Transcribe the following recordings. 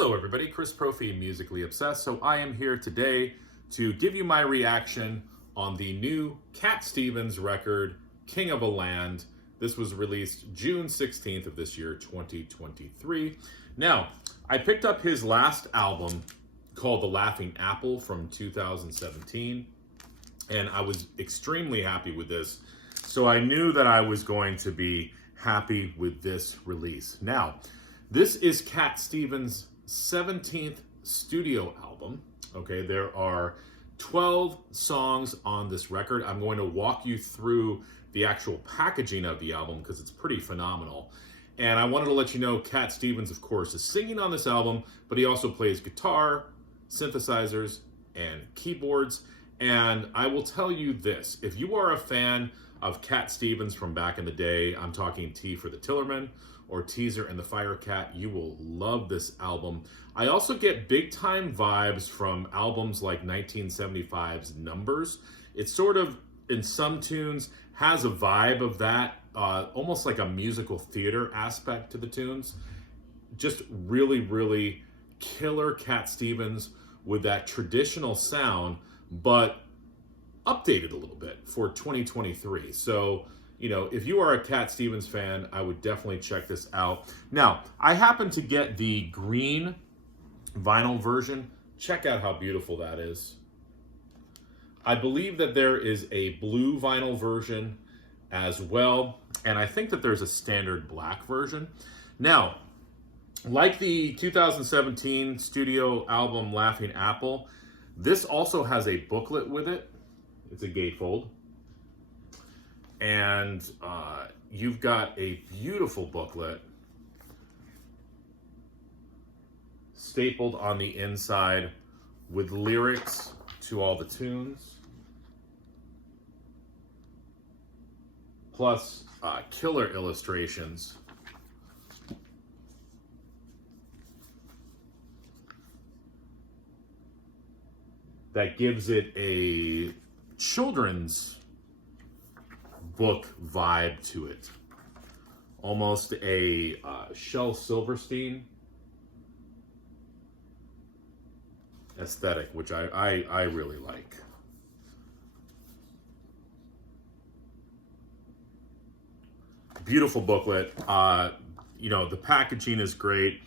Hello everybody, Chris Profi, Musically Obsessed. So I am here today to give you my reaction on the new Cat Stevens record, King of a Land. This was released June 16th of this year, 2023. Now, I picked up his last album called The Laughing Apple from 2017, and I was extremely happy with this. So I knew that I was going to be happy with this release. Now, this is Cat Stevens' 17th studio album. Okay, there are 12 songs on this record. I'm going to walk you through the actual packaging of the album because it's pretty phenomenal. And I wanted to let you know Cat Stevens, of course, is singing on this album, but he also plays guitar, synthesizers, and keyboards. And I will tell you this, if you are a fan of Cat Stevens from back in the day, I'm talking T for the Tillerman or Teaser and the Fire Cat, you will love this album. I also get big time vibes from albums like 1975's Numbers. It's sort of, in some tunes, has a vibe of that, almost like a musical theater aspect to the tunes. Just really, really killer Cat Stevens with that traditional sound, but updated a little bit for 2023. So, you know, if you are a Cat Stevens fan, I would definitely check this out. Now, I happen to get the green vinyl version. Check out how beautiful that is. I believe that there is a blue vinyl version as well, and I think that there's a standard black version. Now, like the 2017 studio album Laughing Apple, this also has a booklet with it. It's a gatefold. And you've got a beautiful booklet stapled on the inside with lyrics to all the tunes, plus killer illustrations. That gives it a children's book vibe to it. Almost a Shel Silverstein aesthetic, which I really like. Beautiful booklet. You know, the packaging is great.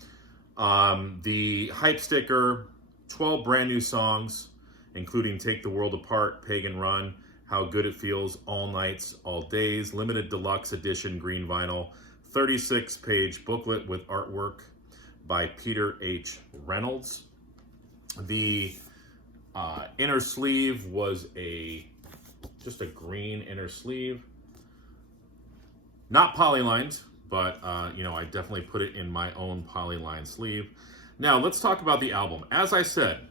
The hype sticker, 12 brand new songs, including Take the World Apart, Pagan Run, How Good It Feels, All Nights, All Days, limited deluxe edition green vinyl, 36-page booklet with artwork by Peter H. Reynolds. The inner sleeve was just a green inner sleeve. Not polylined, but you know, I definitely put it in my own polyline sleeve. Now, let's talk about the album. As I said,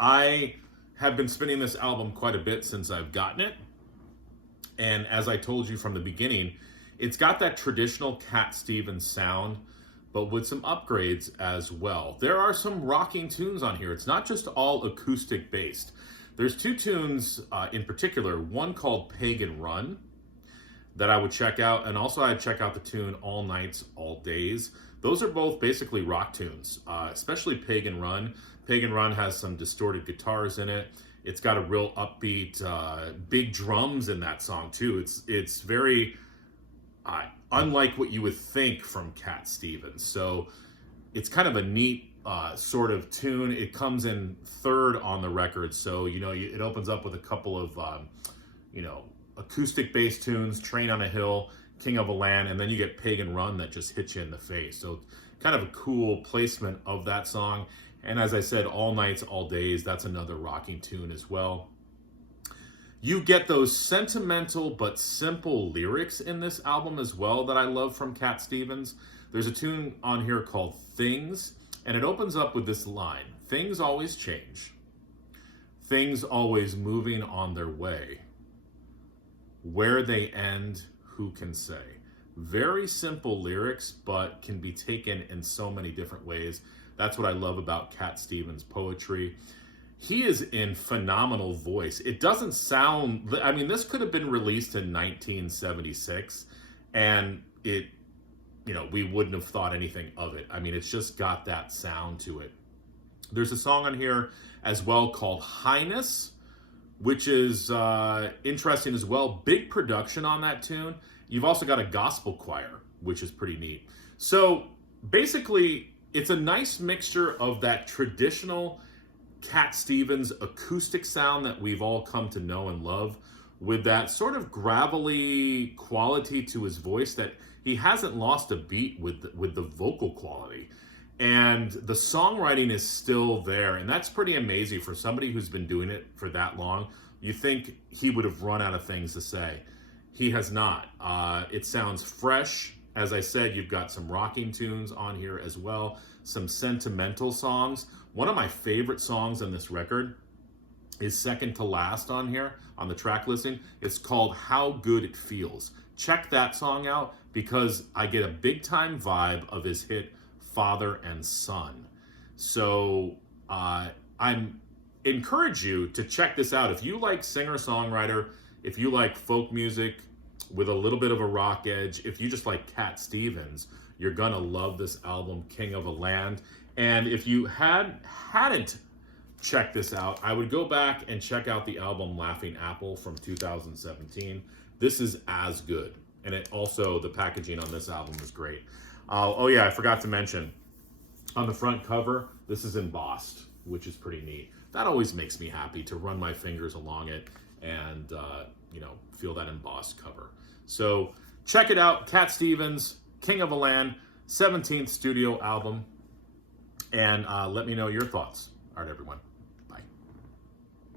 I have been spinning this album quite a bit since I've gotten it. And as I told you from the beginning, it's got that traditional Cat Stevens sound, but with some upgrades as well. There are some rocking tunes on here. It's not just all acoustic based. There's two tunes in particular, one called Pagan Run that I would check out, and also I'd check out the tune All Nights, All Days. Those are both basically rock tunes, especially Pagan Run. Pagan Run has some distorted guitars in it. It's got a real upbeat, big drums in that song too. It's very unlike what you would think from Cat Stevens. So it's kind of a neat sort of tune. It comes in third on the record. So, you know, it opens up with a couple of, you know, acoustic bass tunes, Train on a Hill, King of a Land, and then you get Pagan Run that just hits you in the face. So kind of a cool placement of that song. And as I said, All Nights, All Days, that's another rocking tune as well. You get those sentimental but simple lyrics in this album as well that I love from Cat Stevens. There's a tune on here called Things, and it opens up with this line: things always change, things always moving on their way. Where they end, who can say? Very simple lyrics, but can be taken in so many different ways. That's what I love about Cat Stevens' poetry. He is in phenomenal voice. It doesn't sound, I mean, this could have been released in 1976, and it we wouldn't have thought anything of it. I mean, it's just got that sound to it. There's a song on here as well called Highness, which is interesting as well. Big production on that tune. You've also got a gospel choir, which is pretty neat. So basically, it's a nice mixture of that traditional Cat Stevens acoustic sound that we've all come to know and love, with that sort of gravelly quality to his voice that he hasn't lost a beat with the vocal quality. And the songwriting is still there, and that's pretty amazing for somebody who's been doing it for that long. You think he would have run out of things to say. He has not. It sounds fresh. As I said, you've got some rocking tunes on here as well, some sentimental songs. One of my favorite songs on this record is second to last on here on the track listing. It's called How Good It Feels. Check that song out because I get a big time vibe of his hit Father and Son. So I'm encourage you to check this out. If you like singer-songwriter, if you like folk music with a little bit of a rock edge, if you just like Cat Stevens, you're gonna love this album, King of a Land. And if you hadn't checked this out, I would go back and check out the album Laughing Apple from 2017. This is as good. And it also, the packaging on this album is great. Oh yeah, I forgot to mention, on the front cover, this is embossed, which is pretty neat. That always makes me happy to run my fingers along it and feel that embossed cover. So check it out, Cat Stevens, King of a Land, 17th studio album, and let me know your thoughts. All right, everyone.